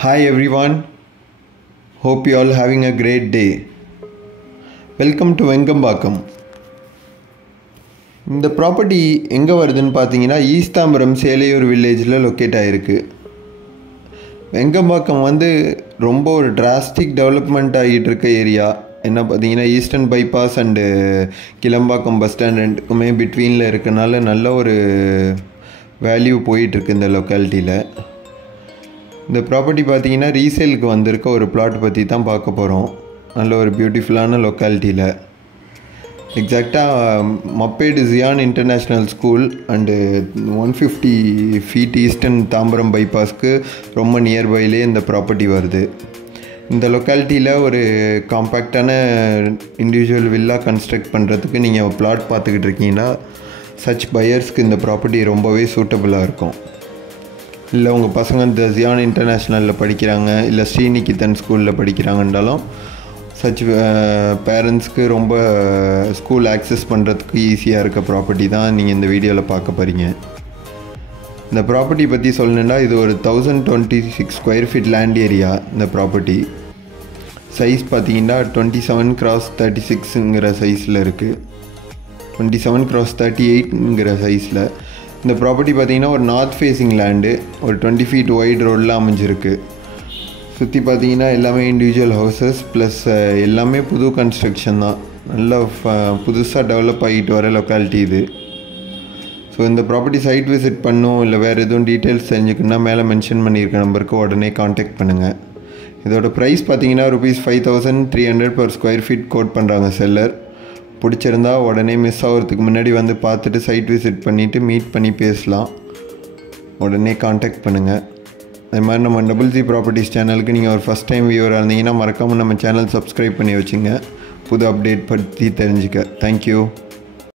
Hi everyone, hope you all having a great day. Welcome to Vengambakam. இந்த property எங்கே வருதுன்னு பார்த்தீங்கன்னா ஈஸ்தாம்பரம் சேலையூர் வில்லேஜில் லொக்கேட் ஆகிருக்கு. வெங்கம்பாக்கம் ரொம்ப ஒரு டிராஸ்டிக் டெவலப்மெண்ட் ஆகிட்டு இருக்க ஏரியா. என்ன பார்த்தீங்கன்னா eastern bypass and Kilambakkam bus stand ரெண்டுக்குமே பிட்வீனில் இருக்கனால நல்ல ஒரு வேல்யூ போயிட்டுருக்கு இந்த லொக்காலிட்டியில். இந்த ப்ராப்பர்ட்டி பார்த்தீங்கன்னா ரீசேலுக்கு வந்திருக்க ஒரு பிளாட் பற்றி தான் பார்க்க போகிறோம். நல்ல ஒரு பியூட்டிஃபுல்லான லொக்காலிட்டியில் எக்ஸாக்டாக Mappedu Zion international school and 150 feet eastern Tambaram பைபாஸ்க்கு ரொம்ப நியர்பைலே இந்த ப்ராப்பர்ட்டி வருது. இந்த லொக்காலிட்டியில் ஒரு காம்பேக்டான இண்டிவிஜுவல் வில்லா கன்ஸ்ட்ரக்ட் பண்ணுறதுக்கு நீங்கள் பிளாட் பார்த்துக்கிட்டு இருக்கீங்கன்னா சச் பையர்ஸ்க்கு இந்த ப்ராப்பர்ட்டி ரொம்பவே சூட்டபுளாக இருக்கும். இல்லை உங்கள் பசங்க இந்த ஜியான் இன்டர்நேஷ்னலில் படிக்கிறாங்க, இல்லை ஸ்ரீநிகிதன் ஸ்கூலில் படிக்கிறாங்கன்றாலும் சச் பேரண்ட்ஸ்க்கு ரொம்ப ஸ்கூல் ஆக்சஸ் பண்ணுறதுக்கு ஈஸியாக இருக்க ப்ராப்பர்ட்டி தான் நீங்கள் இந்த வீடியோவில் பார்க்க போகிறீங்க. இந்த ப்ராப்பர்ட்டி பற்றி சொல்லணுன்னா இது ஒரு 1026 ஸ்கொயர் ஃபீட் லேண்ட் ஏரியா. இந்த ப்ராப்பர்ட்டி சைஸ் பார்த்தீங்கன்னா 27x36ங்கிற சைஸில் இருக்குது. 27x38ங்கிற சைஸில் இந்த ப்ராப்பர்ட்டி பார்த்திங்கன்னா ஒரு நார்த் ஃபேஸிங் லேண்டு, ஒரு 20 ஃபீட் ஒய்ட் ரோடில் அமைஞ்சிருக்கு. சுற்றி பார்த்தீங்கன்னா எல்லாமே இண்டிவிஜுவல் ஹவுசஸ் ப்ளஸ் எல்லாமே புது கன்ஸ்ட்ரக்ஷன் தான். நல்லா புதுசாக டெவலப் ஆகிட்டு வர லொக்காலிட்டி இது. ஸோ இந்த ப்ராப்பர்ட்டி சைட் விசிட் பண்ணும் இல்லை வேறு எதுவும் டீட்டெயில்ஸ் தெரிஞ்சுக்கணுன்னா மேலே மென்ஷன் பண்ணியிருக்க நம்பருக்கு உடனே காண்டாக்ட் பண்ணுங்கள். இதோட ப்ரைஸ் பார்த்தீங்கன்னா ₹5,300 per ஸ்கொயர் ஃபீட் கோட் பண்ணுறாங்க செல்லர். பிடிச்சிருந்தா உடனே மிஸ் ஆகிறதுக்கு முன்னாடி பார்த்துட்டு சைட் விசிட் பண்ணிவிட்டு மீட் பண்ணி பேசலாம். உடனே காண்டாக்ட் பண்ணுங்கள். அது மாதிரி நம்ம டபுள் ப்ராப்பர்ட்டிஸ் சேனலுக்கு நீங்கள் ஒரு ஃபஸ்ட் டைம் வியூவராக இருந்தீங்கன்னா மறக்காமல் நம்ம சேனல் சப்ஸ்கிரைப் பண்ணி வச்சுங்க புது அப்டேட் பற்றி தெரிஞ்சுக்க. தேங்க்யூ.